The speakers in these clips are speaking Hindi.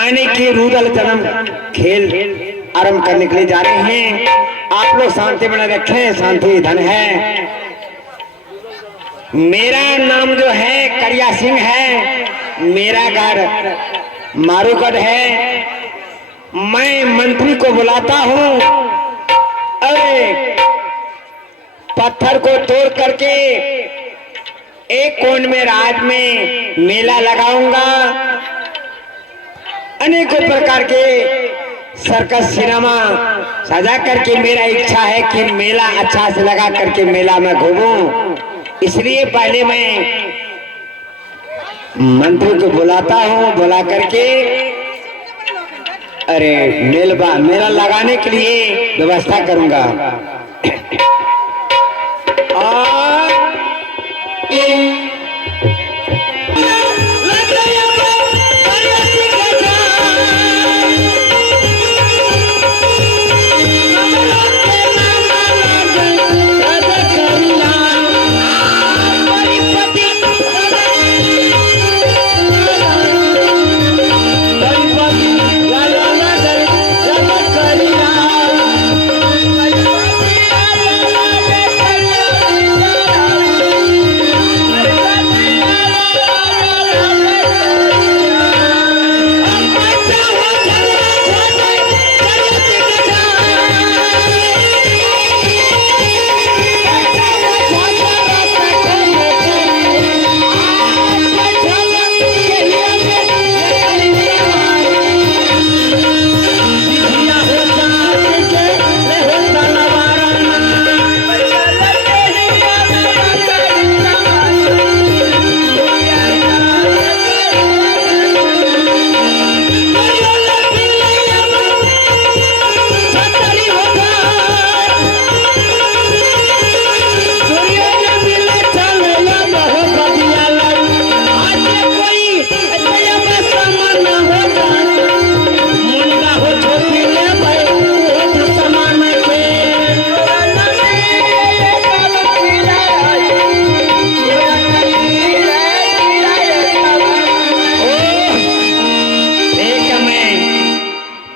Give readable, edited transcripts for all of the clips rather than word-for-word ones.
आने के रुदल जन्म खेल आरंभ करने के लिए जा रहे हैं। आप लोग शांति बना रखें, शांति धन है। मेरा नाम जो है करिया सिंह है, मेरा घर मारूगढ़ है। मैं मंत्री को बुलाता हूँ, अरे पत्थर को तोड़ करके एक कोण में राज में मेला लगाऊंगा। अनेकों प्रकार के सर्कस सिनेमा सजा करके मेरा इच्छा है कि मेला अच्छा से लगा करके मेला में घूमूं। इसलिए पहले मैं मंत्री को बुलाता हूँ, बुला करके अरे मेला लगाने के लिए व्यवस्था करूंगा।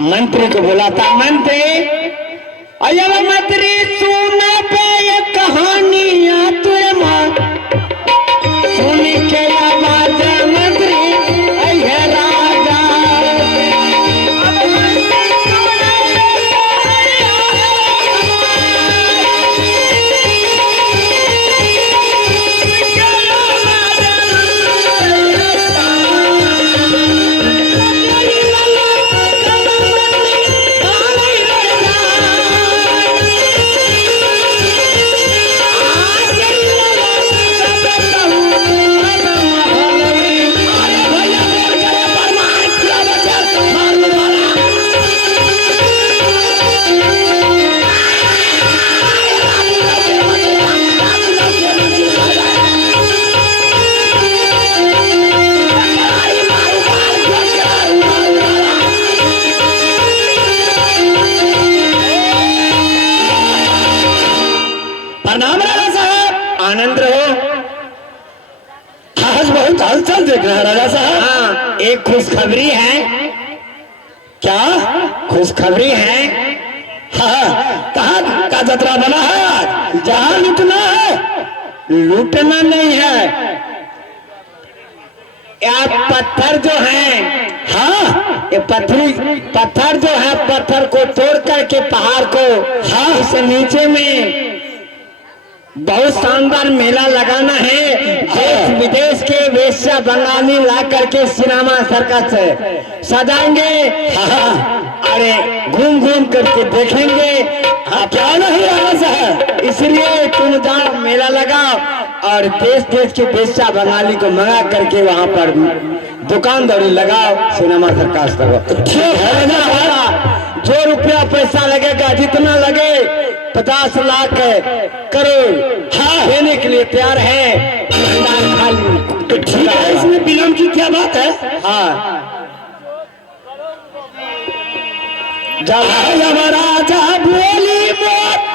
मंत्री को बुलाता। मंत्री, अरे मंत्री सुन पे ये कहानियां तुझे मां सुन के आवाज मंत्री है राजा। प्रणाम राजा साहब, आनंद रहो। आज बहुत हलचल देख रहा है राजा साहब। हाँ, एक खुशखबरी है। क्या खुशखबरी है? हाँ, कहाँ का जतरा बना है? जहाँ लूटना है, लूटना नहीं है। या पत्थर जो है, हाँ ये पत्थर जो है, पत्थर को तोड़ करके पहाड़ को, हाँ उस नीचे में बहुत शानदार मेला लगाना है। देश विदेश के वेश्या बंगाली ला करके सिनेमा सर्कस सजाएंगे। हाँ, अरे घूम घूम करके देखेंगे। हाँ, क्या नहीं आना है, इसलिए तुम जाओ मेला लगाओ और देश देश के वेश्या बंगाली को मंगा करके वहाँ पर दुकानदारी लगाओ, सिनेमा सर्कस करो। ठीक है ना? जो रुपया पैसा लगेगा, जितना लगे 50 लाख करोड़, हाँ देने के लिए तैयार है। तो ठीक है, इसमें विलम्ब की क्या बात है? हाँ, जब राजा बोली मौत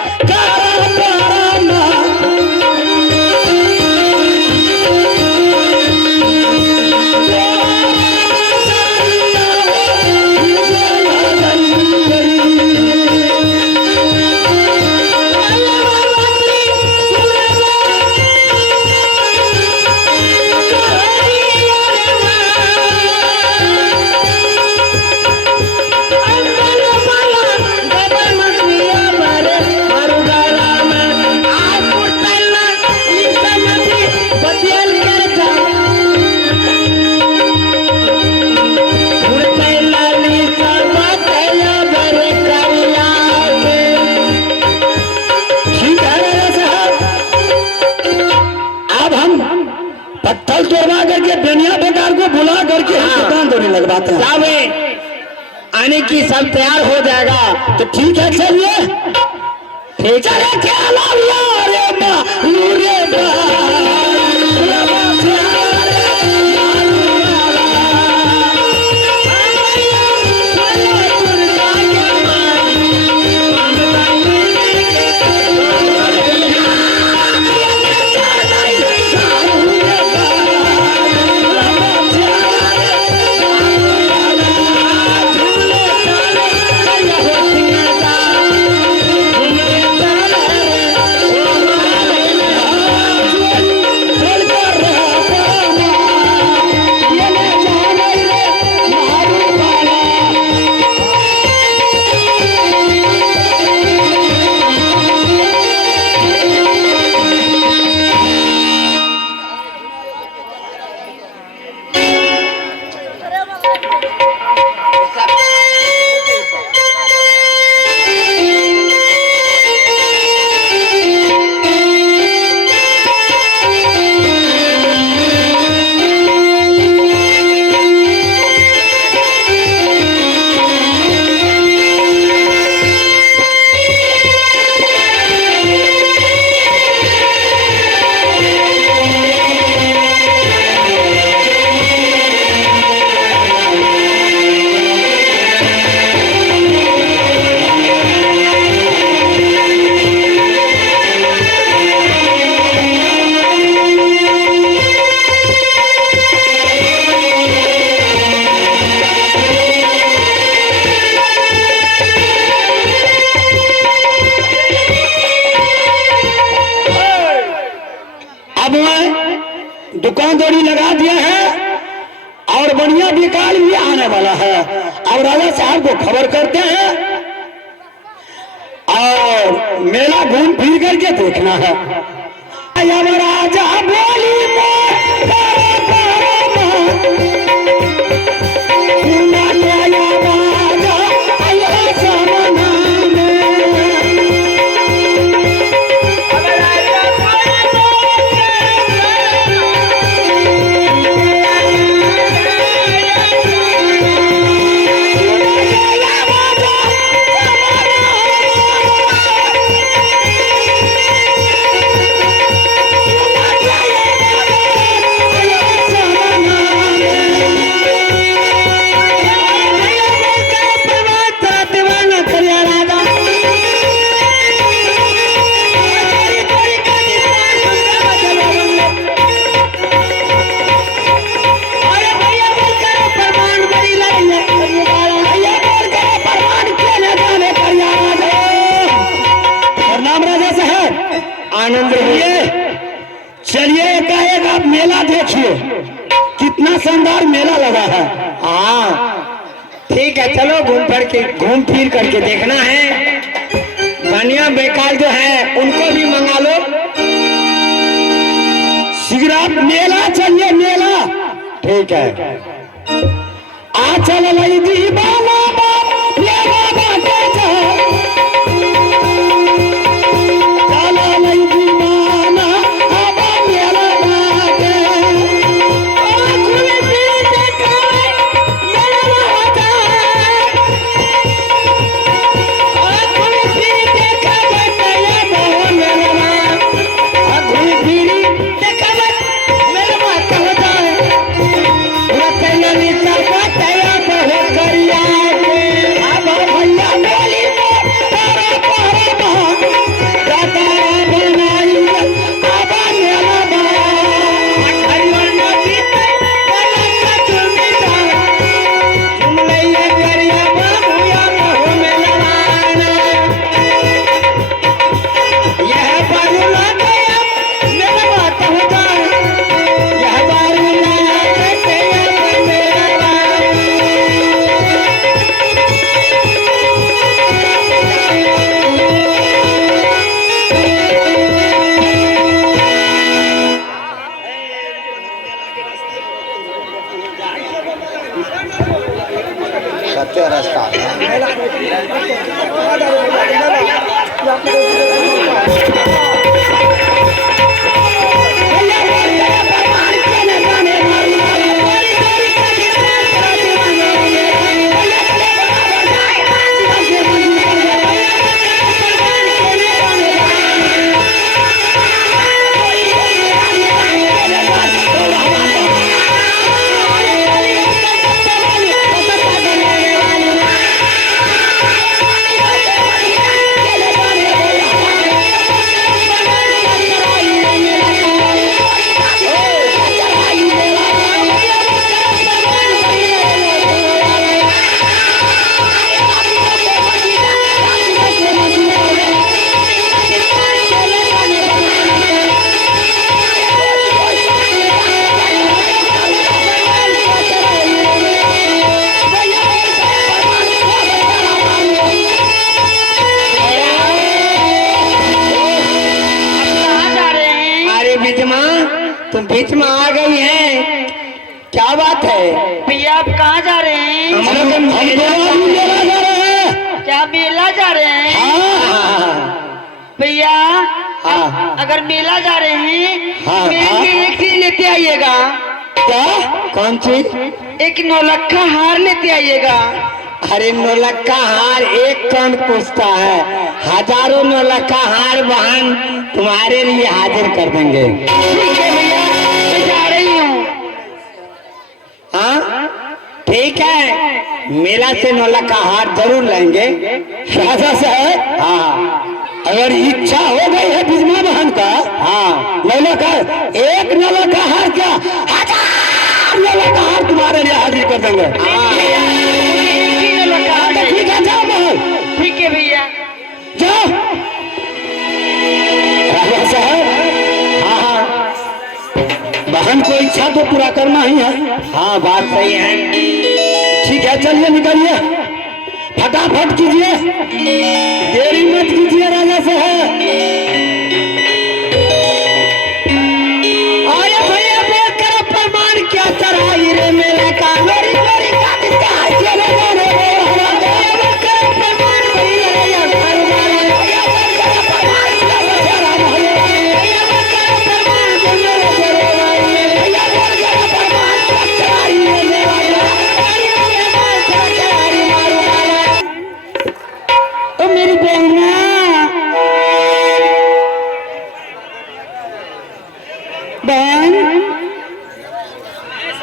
जाते हैं। सब आने की सब तैयार हो जाएगा तो ठीक है, चलिए। ठीक है, क्या दुकानदारी लगा दिया है और बढ़िया बिकाल भी आने वाला है। अब राजा साहब को खबर करते हैं और मेला घूम फिर करके देखना है। राजा बोली आनंद रहिए। चलिए एकाएक आप मेला देखिए, कितना शानदार मेला लगा है। हाँ ठीक है, चलो घूम फिर करके देखना है। बढ़िया बेकार जो है उनको भी मंगा लो। सिगरेट मेला चलिए, मेला ठीक है। आ चल दीवाना बीच में आ गई है, क्या बात है? भैया आप कहाँ जा रहे हैं? हम लोग हम दोनों आदमी मेला जा रहे हैं। क्या मेला जा रहे हैं? हाँ, भैया हाँ। अगर मेला जा रहे हैं हाँ, मेरे हाँ। लिए एक चीज लेते आइएगा। क्या? कौन चीज? एक नौलखा हार लेते आइएगा। अरे नौलखा हार एक कौन पूछता है? हजारों नौलखा हार बहन तुम्हारे लिए हाजिर कर देंगे। ठीक है भैया मैं जा रही हूँ। हाँ ठीक है, मेला से नौलखा हार जरूर लेंगे। राजा साहब, हाँ अगर इच्छा हो गई है बिजमा बहन का, हाँ नौला का एक नौला का हार क्या 1000 नौला का हार तुम्हारे लिए हाजिर कर देंगे। एक ही नौलखा हार तो चाहिए। ठीक है, जाओ महल, ठीक है भैया। जाओ। राजा साहब, हाँ हाँ बहन को इच्छा तो पूरा करना ही है। हाँ बात सही है। ठीक है, चलिए निकलिए, फटाफट कीजिए, देरी मत कीजिए राजा साहब। अरे भैया देख कर प्रमाण क्या चढ़ाई रे मेला का, मेरी मेरी का दिखा चले गए रे भैया देख कर प्रमाण भैया भैया घर वाले भैया देख कर प्रमाण चढ़ा भैया भैया देख कर प्रमाण भैया रे भैया देख कर प्रमाण चढ़ाई रे मेला का चढ़ाई मारू मारू। ओ मेरी बहना बहन,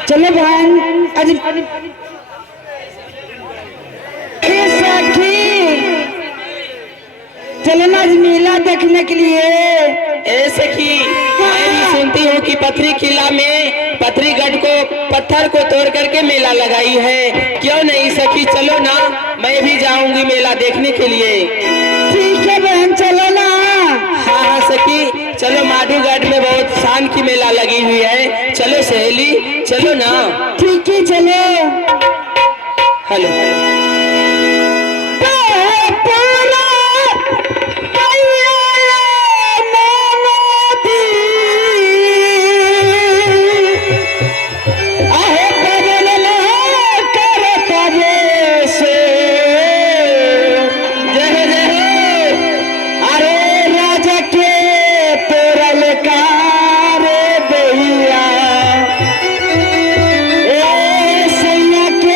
चलो बहन आज चलो ना आज मेला देखने के लिए। ऐसे कि मैं भी सुनती हूँ कि पथरी किला में पथरी गढ़ को पत्थर को तोड़ करके मेला लगाई है। क्यों नहीं सखी, चलो ना, मैं भी जाऊंगी मेला देखने के लिए। ठीक है बहन चलो ना। हाँ हाँ सखी, चलो माधोगढ़ में बहुत शान की मेला लगी हुई है। चलो सहेली, चलो ना। ठीक है चलो। हेलो, सैया के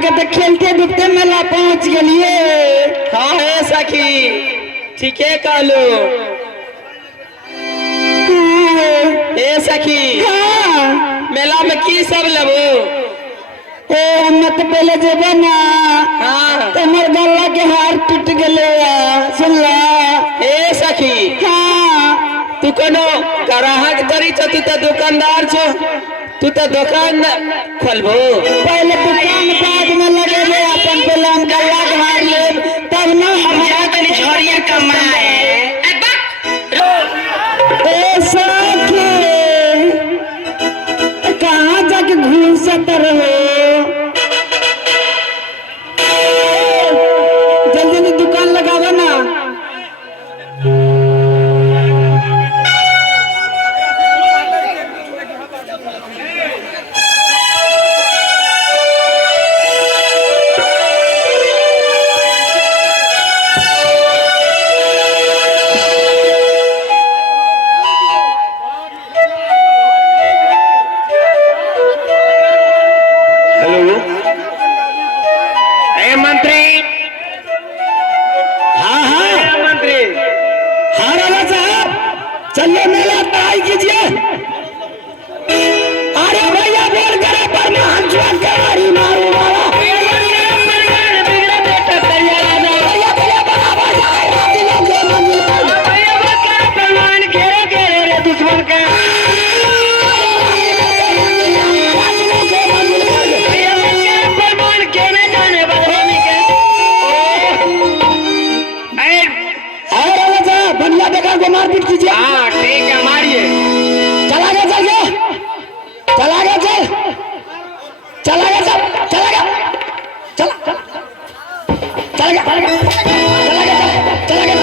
के तो खेलते धूपते मेला पहुंच गलिए। हाँ है सखी, ठीक है कहलो। ए सखी, हाँ मेला में की सब लेबो? ए हम तो पहले जेबे ना हाँ तो हमर गला के हार टूट गले सुन ला। ए सखी, हाँ तू कोनो ग्राहक तरी छ, तू तो दुकानदार छ, तू तो दुकान खोलबो। पहले दुकान बाद में लगे अपन पहले हम गला के हार ले तब ना हम तनी झोरिया कमाए। ऐसा के कहाँ जाके घूसत रहो। जल्दी जल्दी दुकान लगावा ना। हेलो, ए मंत्री, हाँ हाँ मंत्री, हाँ राजा साहब, चलिए मेला तैयारी कीजिए। अरे भैया बोल करे पर मैं हंसुआ के मारी मारू वाला। दुश्मन के बढ़िया देखा को मारपीट कीजिए। हाँ ठीक है, मारिए। चला गया चल गया, चला गया चल, चला गया चल, चला गया चला, चला गया, चला गया, चला गया।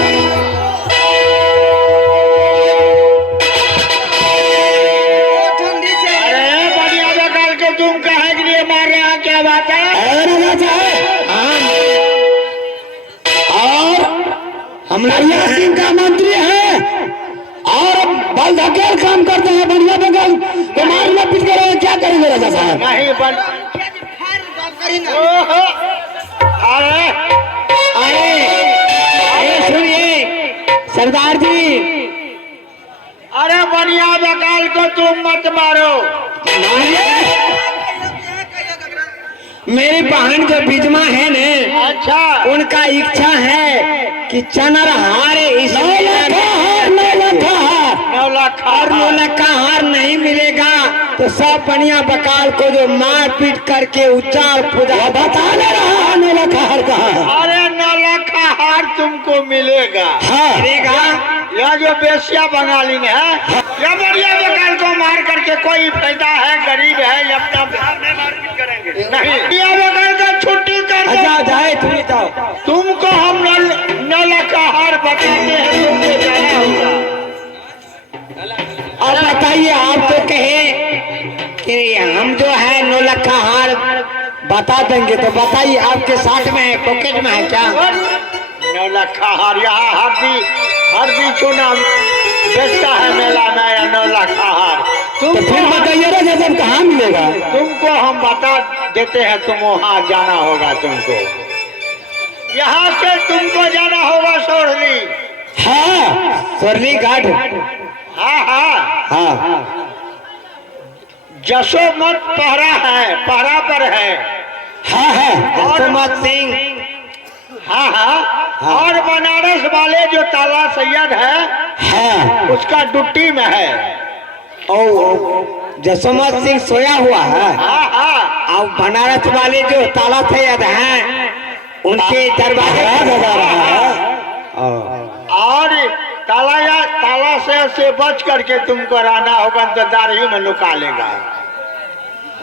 अरे बढ़िया बकाल के तुम कहे के लिए मार रहे हैं, क्या बात है? अरे राजा और हम लड़िया सिंह का मंत्री है और बल धकेल काम करते हैं। बढ़िया बगल को मारना पीट कर क्या करेंगे राजा साहब? नहीं बन ओहो, अरे अरे सुनिए सरदार जी, अरे बढ़िया बकाल को तुम मत मारो। मेरी बहन जो बिजमा है ने, अच्छा, उनका इच्छा है कि चनर हारे इस और 9 लाख का हार नहीं मिलेगा तो सब बढ़िया बकाल को जो मार पीट करके उच्चार पूजा बता ले रहा 9 लाख हार का। अरे 9 लाख का हार तुमको मिलेगा। हाँ मिलेगा। यह जो बेसिया बंगाली में है, यह बढ़िया बकाल को मार करके कोई फायदा है? गरीब है, अपना बिहार में मारपीट करेंगे नहीं। बढ़िया बकाल का छुट्टी कर दो। अच्छा जाए तुम जाओ। तुमको हम 9 लाख का हार बताते हैं, तुमको जाना होगा। और बताइए, आप तो कहे कि हम जो है 9 लाख का हार बता देंगे, तो बताइए आपके साथ में है, पॉकेट में है क्या? 9 लाख का हार यहाँ हर चूना बेचता है मेला में, या 9 लाख का हार तो फिर बताइए राजा साहब कहाँ मिलेगा? तुमको हम बता देते हैं, तुम वहाँ जाना होगा। तुमको यहाँ से तुमको जाना होगा सोरली। हाँ सोरली घाट। हाँ हाँ, हाँ जसोमत पहरा पर है। हाँ हाँ जसोमत सिंह। हाँ हाँ, और बनारस वाले जो ताला सैयद है, हाँ उसका ड्यूटी में है। ओ जसोमत सिंह सोया हुआ है। हाँ हाँ, और बनारस वाले जो ताला सैयद हैं, उनके दरवाजे लगा रहा है। और ताला से बच करके तुमको रहना होगा, तो दाढ़ी में लुका लेगा।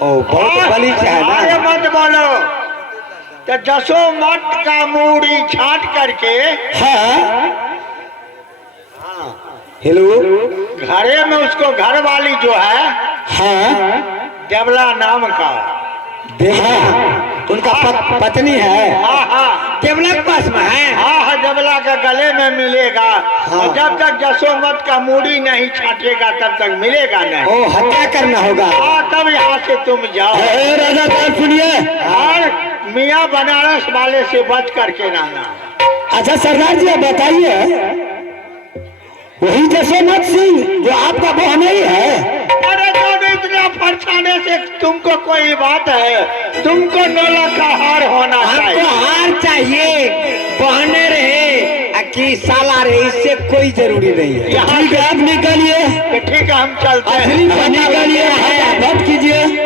ओ बहुत बलिष्ठ है अरे ना। मत बोलो, तो जसोमत का मूड़ी छाट करके हाँ हेलो, घरे में उसको घर वाली जो है, हाँ देवला नाम का, देखा उनका पत्नी है। हाँ हाँ, देवला के पास में है। हाँ हाँ, देवला के गले में मिलेगा। और जब तक जसोमत का मूड़ी नहीं छाटेगा तब तक मिलेगा नहीं। ओ हत्या करना होगा। हाँ, तब यहाँ से तुम जाओ। राजा साहब सुनिए, और मियाँ बनारस वाले से बच करके रहना। अच्छा सरदार जी, आप बताइए, वही जसवंत सिंह जो आपका बहन ही है? अरे तो इतना परेशानी से तुमको कोई बात है? तुमको 9 लाख का हार होना चाहिए। हमको हार चाहिए, बहने रहे कि साला रहे, इससे कोई जरूरी नहीं है। यहाँ ठीक है, आप निकलिए, ठीक है, हम चलते हैं। निकलिए, बात कीजिए।